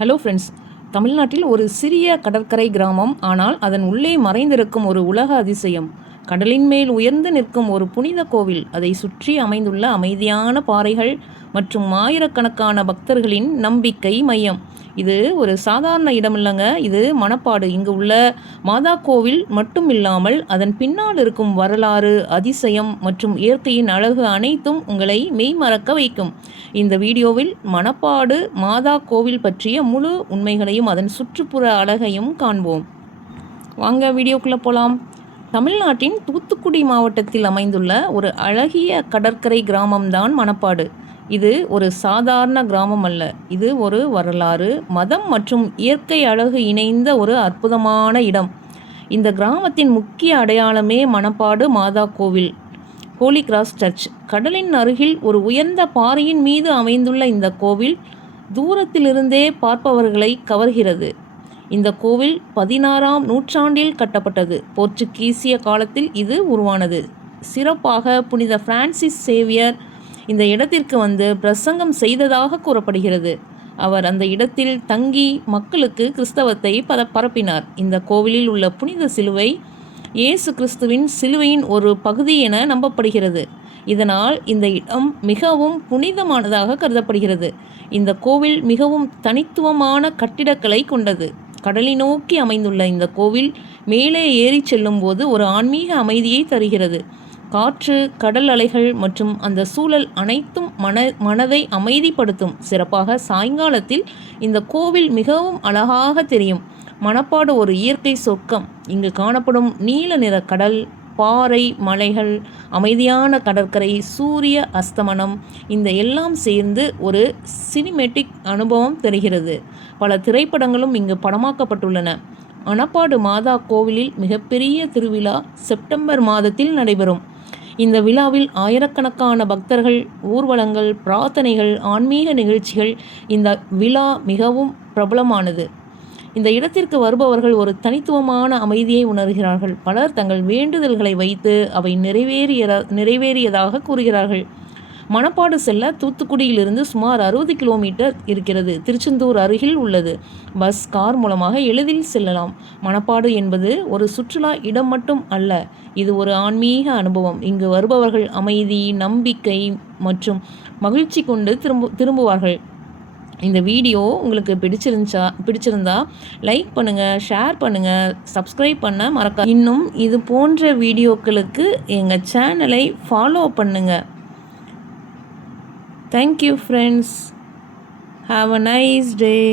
Hello friends. தமிழ்நாட்டில் ஒரு சிறிய கடற்கரை கிராமம், ஆனால் அதன் உள்ளே மறைந்திருக்கும் ஒரு உலக அதிசயம். கடலின் மேல் உயர்ந்து நிற்கும் ஒரு புனித கோவில், அதை சுற்றி அமைந்துள்ள அமைதியான பாறைகள் மற்றும் ஆயிரக்கணக்கான பக்தர்களின் நம்பிக்கை மையம். இது ஒரு சாதாரண இடம் இல்லைங்க, இது மணப்பாடு. இங்கு உள்ள மாதா கோவில் மட்டும் இல்லாமல் அதன் பின்னால் இருக்கும் வரலாறு, அதிசயம் மற்றும் இயற்கையின் அழகு அனைத்தும் உங்களை மெய்மறக்க வைக்கும். இந்த வீடியோவில் மணப்பாடு மாதா கோவில் பற்றிய முழு உண்மைகளையும் அதன் சுற்றுப்புற அழகையும் காண்போம். வாங்க வீடியோக்குள்ளே போகலாம். தமிழ்நாட்டின் தூத்துக்குடி மாவட்டத்தில் அமைந்துள்ள ஒரு அழகிய கடற்கரை கிராமம்தான் மணப்பாடு. இது ஒரு சாதாரண கிராமம் அல்ல, இது ஒரு வரலாறு, மதம் மற்றும் இயற்கை அழகு இணைந்த ஒரு அற்புதமான இடம். இந்த கிராமத்தின் முக்கிய அடையாளமே மணப்பாடு மாதா கோவில், ஹோலி கிராஸ் சர்ச். கடலின் அருகில் ஒரு உயர்ந்த பாறையின் மீது அமைந்துள்ள இந்த கோவில் தூரத்திலிருந்தே பார்ப்பவர்களை கவர்கிறது. இந்த கோவில் 16ஆம் நூற்றாண்டில் கட்டப்பட்டது. போர்ச்சுகீசிய காலத்தில் இது உருவானது. சிறப்பாக புனித பிரான்சிஸ் சேவியர் இந்த இடத்திற்கு வந்து பிரசங்கம் செய்ததாக கூறப்படுகிறது. அவர் அந்த இடத்தில் தங்கி மக்களுக்கு கிறிஸ்தவத்தை பரப்பினார். இந்த கோவிலில் உள்ள புனித சிலுவை இயேசு கிறிஸ்துவின் சிலுவையின் ஒரு பகுதி என நம்பப்படுகிறது. இதனால் இந்த இடம் மிகவும் புனிதமானதாக கருதப்படுகிறது. இந்த கோவில் மிகவும் தனித்துவமான கட்டிடக்கலை கொண்டது. கடலை நோக்கி அமைந்துள்ள இந்த கோவில் மேலே ஏறி செல்லும் போது ஒரு ஆன்மீக அமைதியை தருகிறது. காற்று, கடல் அலைகள் மற்றும் அந்த சூழல் அனைத்தும் மனதை அமைதிப்படுத்தும். சிறப்பாக சாயங்காலத்தில் இந்த கோவில் மிகவும் அழகாக தெரியும். மணப்பாடு ஒரு இயற்கை சொர்க்கம். இங்கு காணப்படும் நீல நிற கடல், பாறை, மலைகள், அமைதியான கடற்கரை, சூரிய அஸ்தமனம், இந்த எல்லாம் சேர்ந்து ஒரு சினிமேட்டிக் அனுபவம் தருகிறது. பல திரைப்படங்களும் இங்கு படமாக்கப்பட்டுள்ளன. மணப்பாடு மாதா கோவிலில் மிகப்பெரிய திருவிழா செப்டம்பர் மாதத்தில் நடைபெறும். இந்த விழாவில் ஆயிரக்கணக்கான பக்தர்கள், ஊர்வலங்கள், பிரார்த்தனைகள், ஆன்மீக நிகழ்ச்சிகள். இந்த விழா மிகவும் பிரபலமானது. இந்த இடத்திற்கு வருபவர்கள் ஒரு தனித்துவமான அமைதியை உணர்கிறார்கள். பலர் தங்கள் வேண்டுதல்களை வைத்து அவை நிறைவேறியதாக கூறுகிறார்கள். மணப்பாடு செல்ல தூத்துக்குடியிலிருந்து சுமார் 60 கிலோமீட்டர் இருக்கிறது. திருச்செந்தூர் அருகில் உள்ளது. பஸ், கார் மூலமாக எளிதில் செல்லலாம். மணப்பாடு என்பது ஒரு சுற்றுலா இடம் மட்டும் அல்ல, இது ஒரு ஆன்மீக அனுபவம். இங்கு வருபவர்கள் அமைதி, நம்பிக்கை மற்றும் மகிழ்ச்சி கொண்டு திரும்புவார்கள். இந்த வீடியோ உங்களுக்கு பிடிச்சிருந்தா லைக் பண்ணுங்கள், ஷேர் பண்ணுங்கள், சப்ஸ்கிரைப் பண்ண மறக்காதீங்க. இன்னும் இது போன்ற வீடியோக்களுக்கு எங்கள் சேனலை ஃபாலோ பண்ணுங்கள். Thank you friends. Have a nice day.